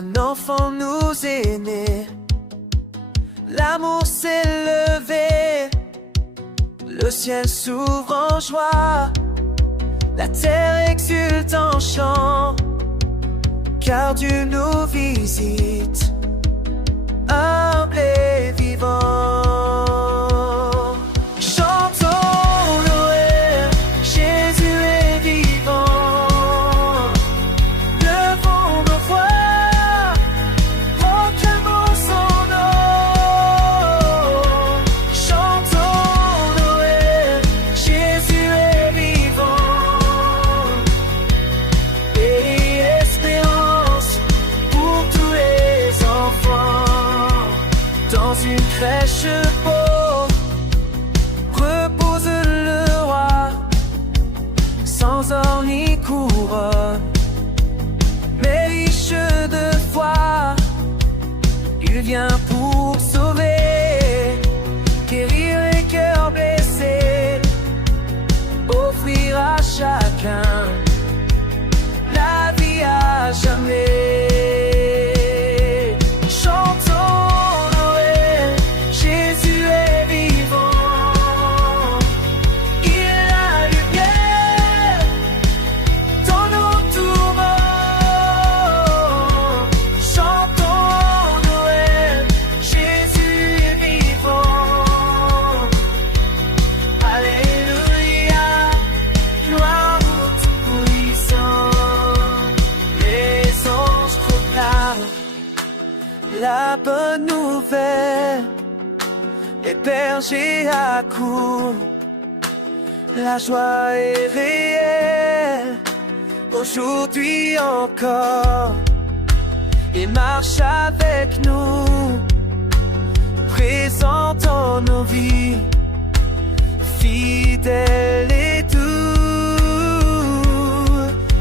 un enfant nous est né. L'amour s'est levé, le ciel s'ouvre en joie, la terre exulte en chant, car Dieu nous visite, humble et vivant. Chantons Noël, Jésus est vivant. Levons nos voix, proclamons son nom. Chantons Noël, Jésus est vivant. Et espérance pour tous les enfants. Dans une crèche pauvre repose le roi, sans or ni couronne, mais riche de foi. Il vient pour sauver, guérir les cœurs blessés, offrir à chacun la vie à jamais. Chantons Noël, Jésus est vivant. Il est la lumière dans nos tourments. Chantons Noël, Jésus est vivant. Alléluia, gloire au Tout-Puissant. Les anges proclament la bonne nouvelle, les bergers accourent, la joie est réelle, aujourd'hui encore. Il marche avec nous, présent dans nos vies, fidèle et doux.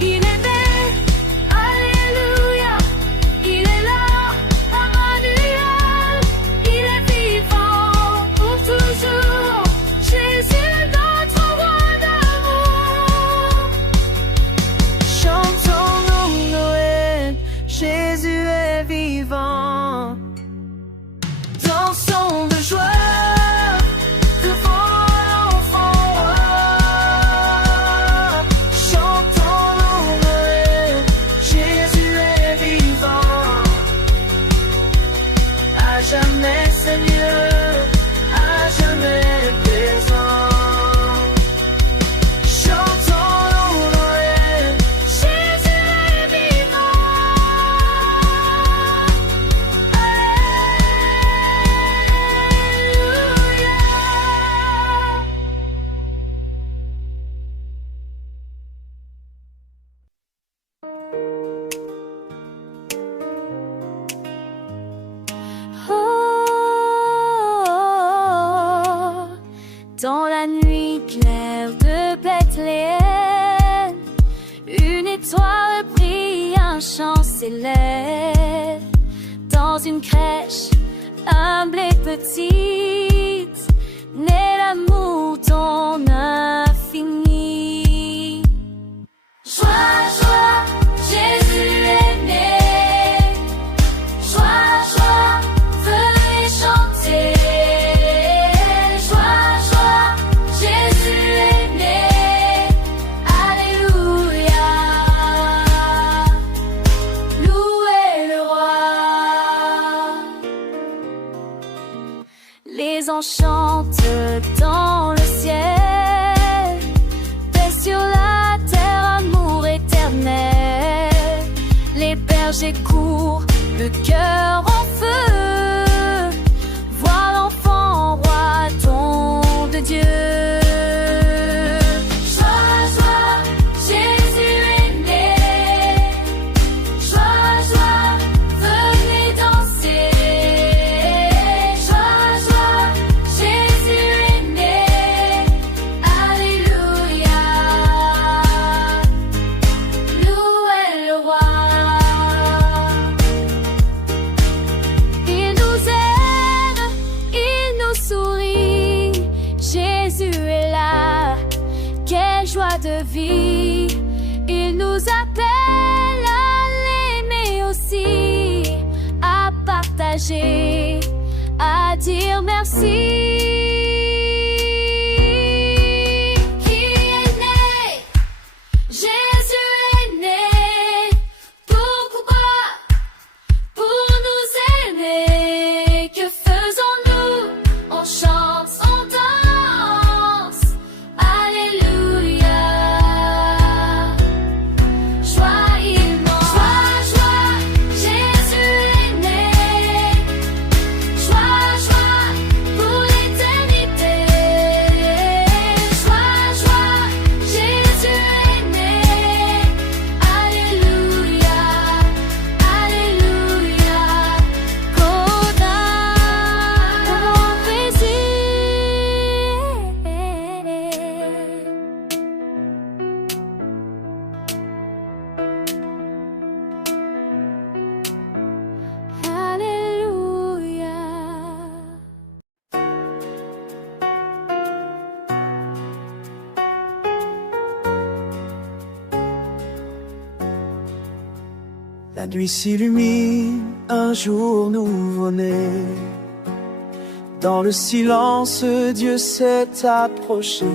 Il est né, alléluia, il est là, Emmanuel, il est vivant pour toujours, Jésus notre roi d'amour. Chantons Noël, Jésus est vivant. Dansons de joie devant l'enfant roi. Chantons Noël, Jésus est vivant. À jamais Seigneur, à jamais présent. Chantons Noël, Jésus est vivant. Alléluia. Oh, dans la nuit claire de Bethléem, une étoile brille, un chant s'élève. Dans une crèche humble et petite, naît l'amour ton infini. Joie, joie, Jésus est né. Joie, joie, venez chanter. Joie, joie, Jésus est né. Alléluia. Louez le roi. Les anges chantent dans le ciel, paix sur la terre, amour éternel. Les bergers courent, le cœur en feu, voir l'enfant roi, don de Dieu. Joie, joie, Jésus est né. Joie, joie, venez danser. Joie, joie, Jésus est né. Alléluia. Louez le roi. Il nous aime, il nous sourit. Jésus est là, quelle joie de vie. Il nous appelle à l'aimer aussi. partager, à dire merci. La nuit s'illumine, un jour nouveau-né. Dans le silence, Dieu s'est approché.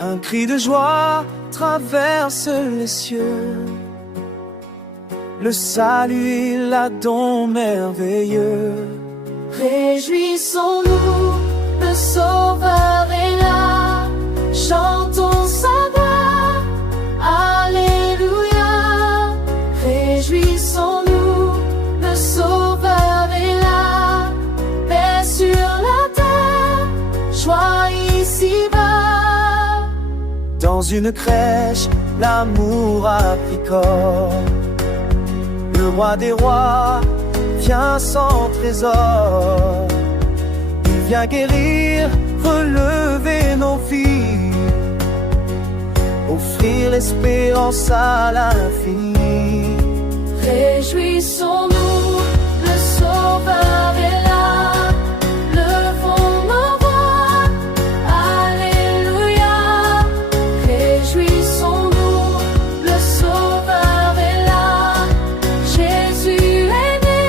Un cri de joie traverse les cieux. Le salut et la don merveilleux. Réjouissons-nous, le Sauveur est là. Chantons sa gloire. Alléluia. Réjouissons-nous, le Sauveur est là. Paix sur la terre, joie ici-bas. Dans une crèche, l'amour a pris corps. Le roi des rois vient sans trésor. Il vient guérir, relever nos vies, offrir l'espérance à l'infini. Réjouissons-nous, le Sauveur est là. Levons nos voix, Alléluia. Réjouissons-nous, le Sauveur est là. Jésus est né,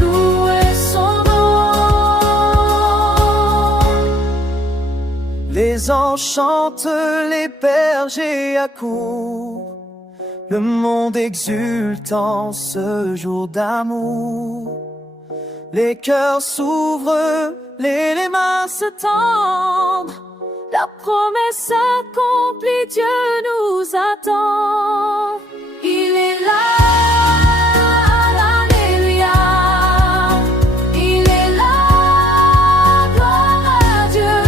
louez son nom. Les anges chantent, les bergers accourent. Le monde exulte en ce jour d'amour. Les cœurs s'ouvrent, les mains se tendent. La promesse accomplie, Dieu nous attend. Il est là. Alléluia. Il est là. Gloire à Dieu.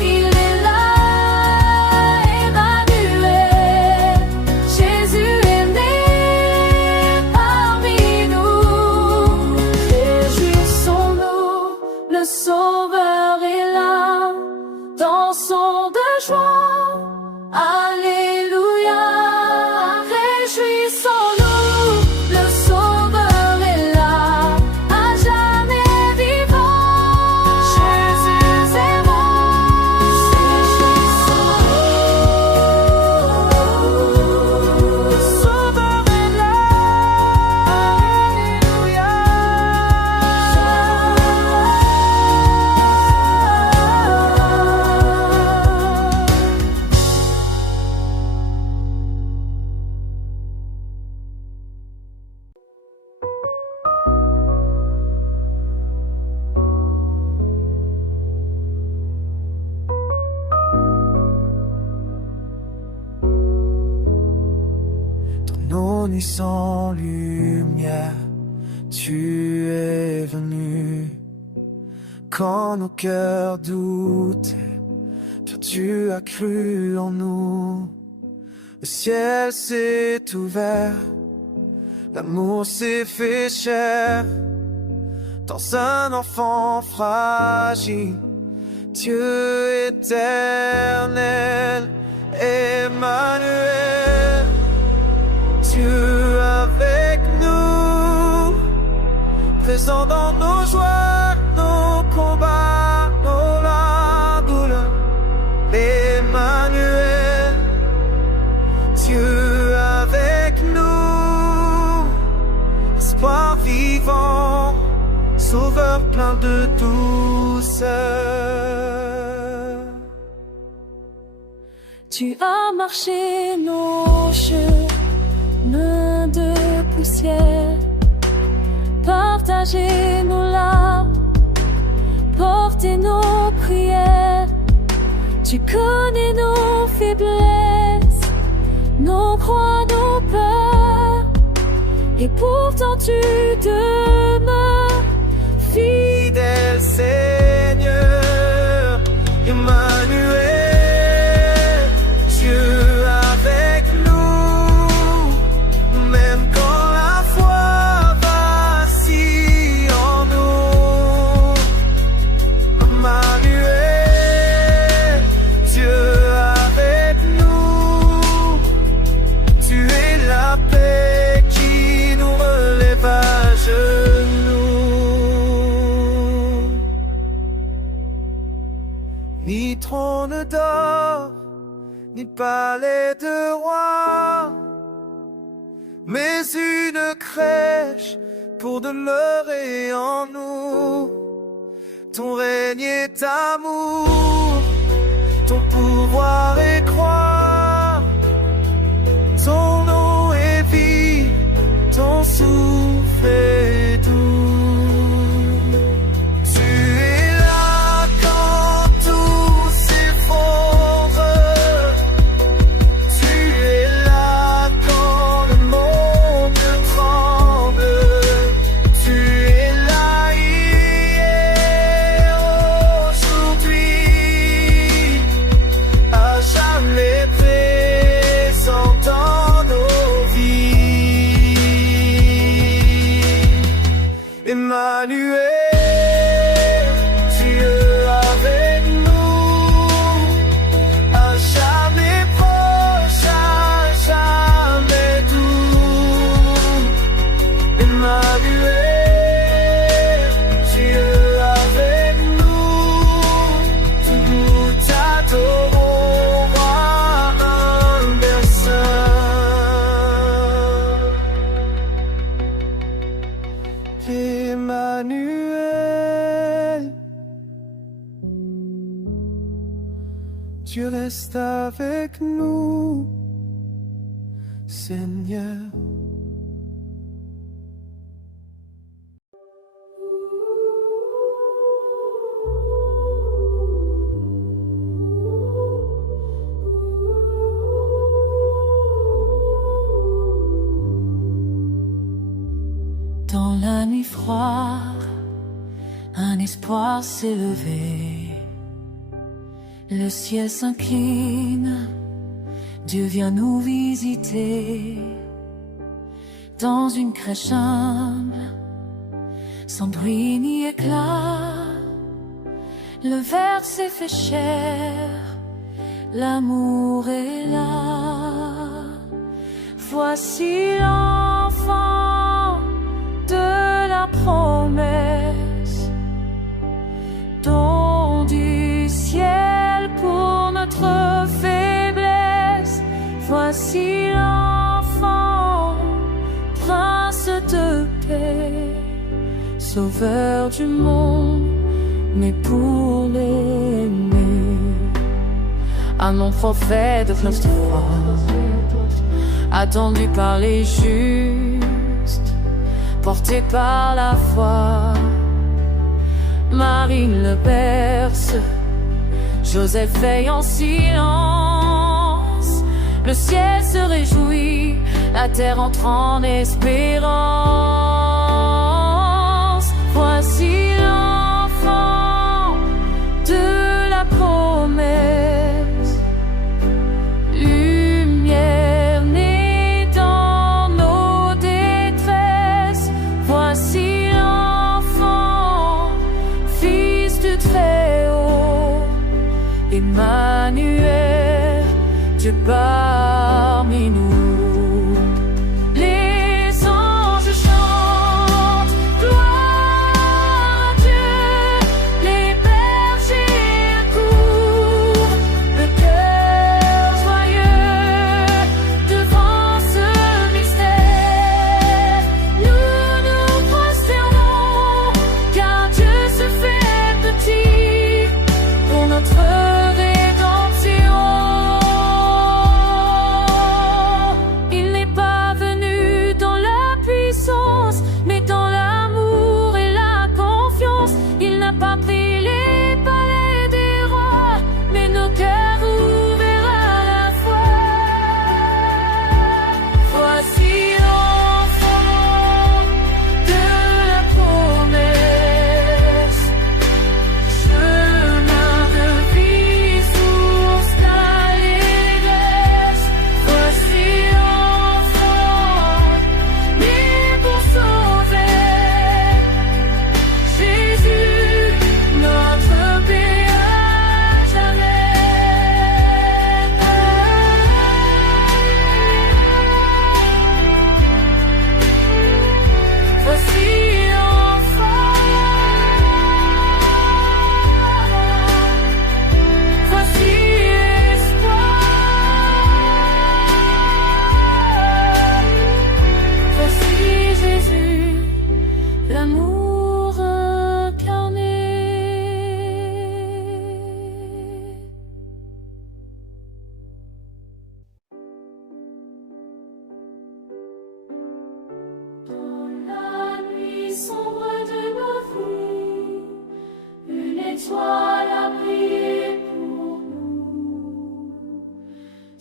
Il est là. Emmanuel. Jésus est né parmi nous. Réjouissons-nous, le Sauveur est là. Dansons de joie, Alléluia. Réjouissons-nous, le Sauveur est là, à jamais vivant. Jésus est mort. Réjouissons-nous, le Sauveur est là, Alléluia. Dans nos nuits sans lumière, tu es venu. Quand nos cœurs doutaient, toi tu as cru en nous. Le ciel s'est ouvert, l'amour s'est fait chair. Dans un enfant fragile, Dieu éternel, Emmanuel. Dieu avec nous, présent dans nos joies, nos combats, nos larmes, douleurs. Emmanuel, Dieu avec nous, plein de douceur. Tu as marché nos chemins de poussière, partagé nos larmes, porté nos prières. Tu connais nos faiblesses, nos croix, nos peurs, et pourtant tu demeures fidèle Seigneur, Emmanuel, Dieu avec nous, même quand la foi vacille en nous. Emmanuel, Dieu avec nous, tu es la paix qui nous relève à genoux. Ni trône d'or, ni palais de roi, mais une crèche pour demeurer en nous. Ton règne est amour, ton pouvoir est croix, ton nom est vie, ton souffle est doux. Tu es là quand tout s'effondre, tu es là quand le monde tremble, tu es là hier, aujourd'hui, à jamais présent dans nos vies. Emmanuel, Dieu avec nous, à jamais proche, à jamais doux. Emmanuel, Dieu avec nous, tout nous t'adorons, roi humble saint. Emmanuel, tu restes avec nous, Seigneur. Dans la nuit froide, un espoir s'est levé. Le ciel s'incline, Dieu vient nous visiter. Dans une crèche humble, sans bruit ni éclat, le Verbe s'est fait chair, l'amour est là. Voici l'enfant de la promesse, don du ciel pour notre faiblesse. Voici l'enfant, prince de paix, sauveur du monde, mais pour l'aimer. Un enfant fait de fleuves froid, attendu par les justes, porté par la foi. Marie le berce, Joseph veille en silence. Le ciel se réjouit, la terre entre en espérance. Voici l'enfant de la promesse, lumière née dans nos détresses. Voici l'enfant, fils du Très-Haut, Emmanuel, Dieu parmi nous. Dieu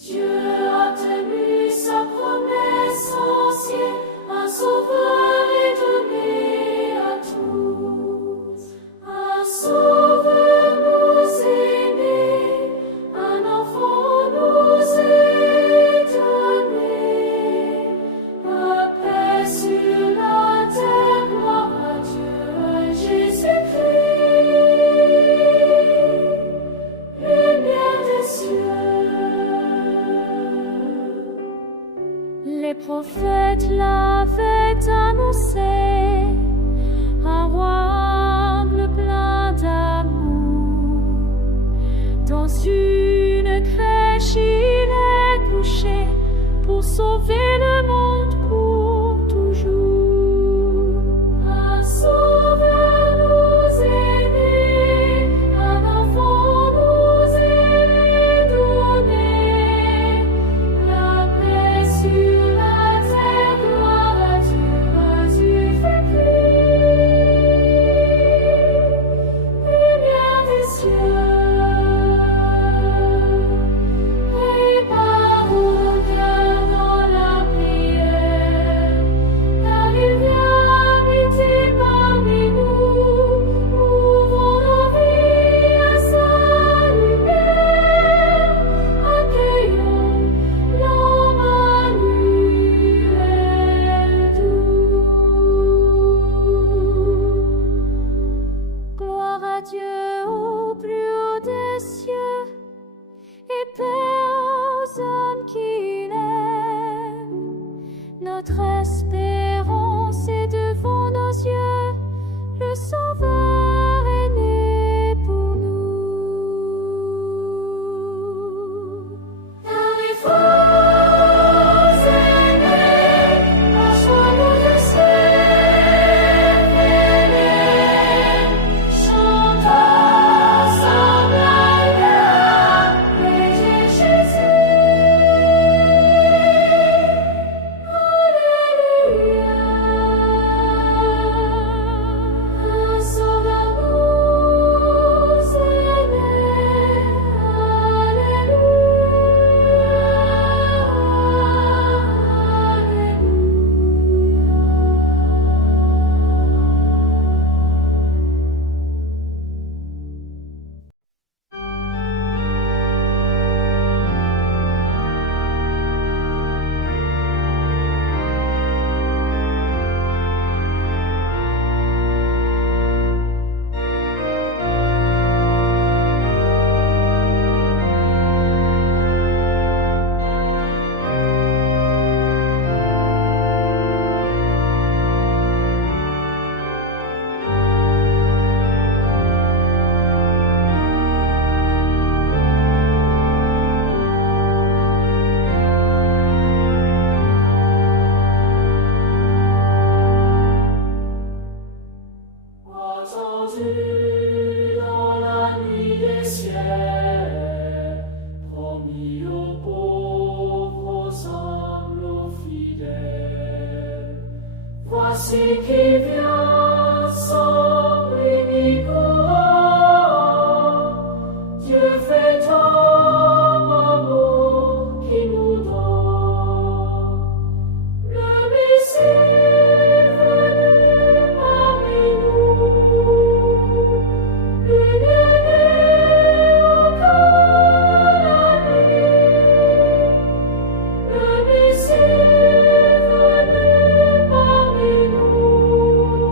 Dieu a tenu sa promesse ancienne, un sauveur est donné à tous. Un sauveur nous est né, un enfant nous est donné. La paix sur la terre, gloire à Dieu, Jésus-Christ, lumière des cieux. Les prophètes l'avaient annoncé, un roi humble plein d'amour. Dans une crèche il est couché pour sauver le monde pour toujours. Un sauveur nous est né, un enfant nous est donné. La paix sur la terre, gloire à Dieu, Jésus-Christ, lumière des cieux. Prépare-nous nos cœurs dans la prière, car il vient habiter parmi nous. Ouvrons nos vies à sa lumière, accueillons l'Emmanuel doux. Gloire à Dieu au plus haut des cieux, et paix aux hommes qu'il aime. Notre espérance est devant nos yeux, le Sauveur est né pour nous. Car il faut aimer, marchons-nous de chantons ensemble à Jésus. Alléluia. Un sauveur nous est né. Attendu dans la nuit des cieux, promis aux pauvres, aux hommes, aux fidèles. Voici qui vient sans bruit ni courant. Dieu fait homme, amour qui nous donne. Le Messie venu parmi nous, lumière encore la nuit. Le Messie venu parmi nous.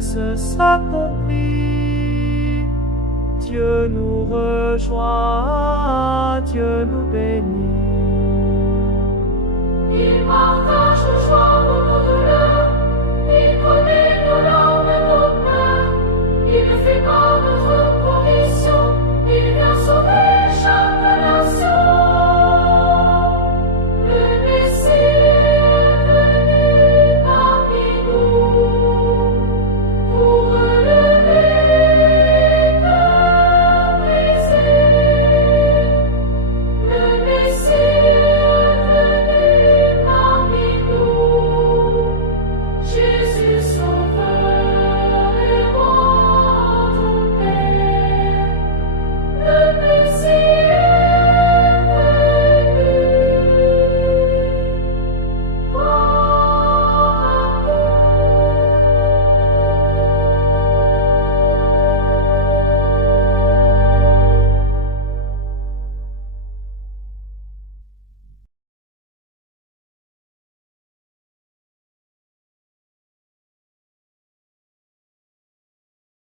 promesse s'accomplit. Dieu nous rejoint, Dieu nous bénit. Il partage joie nos douleurs, il promet nos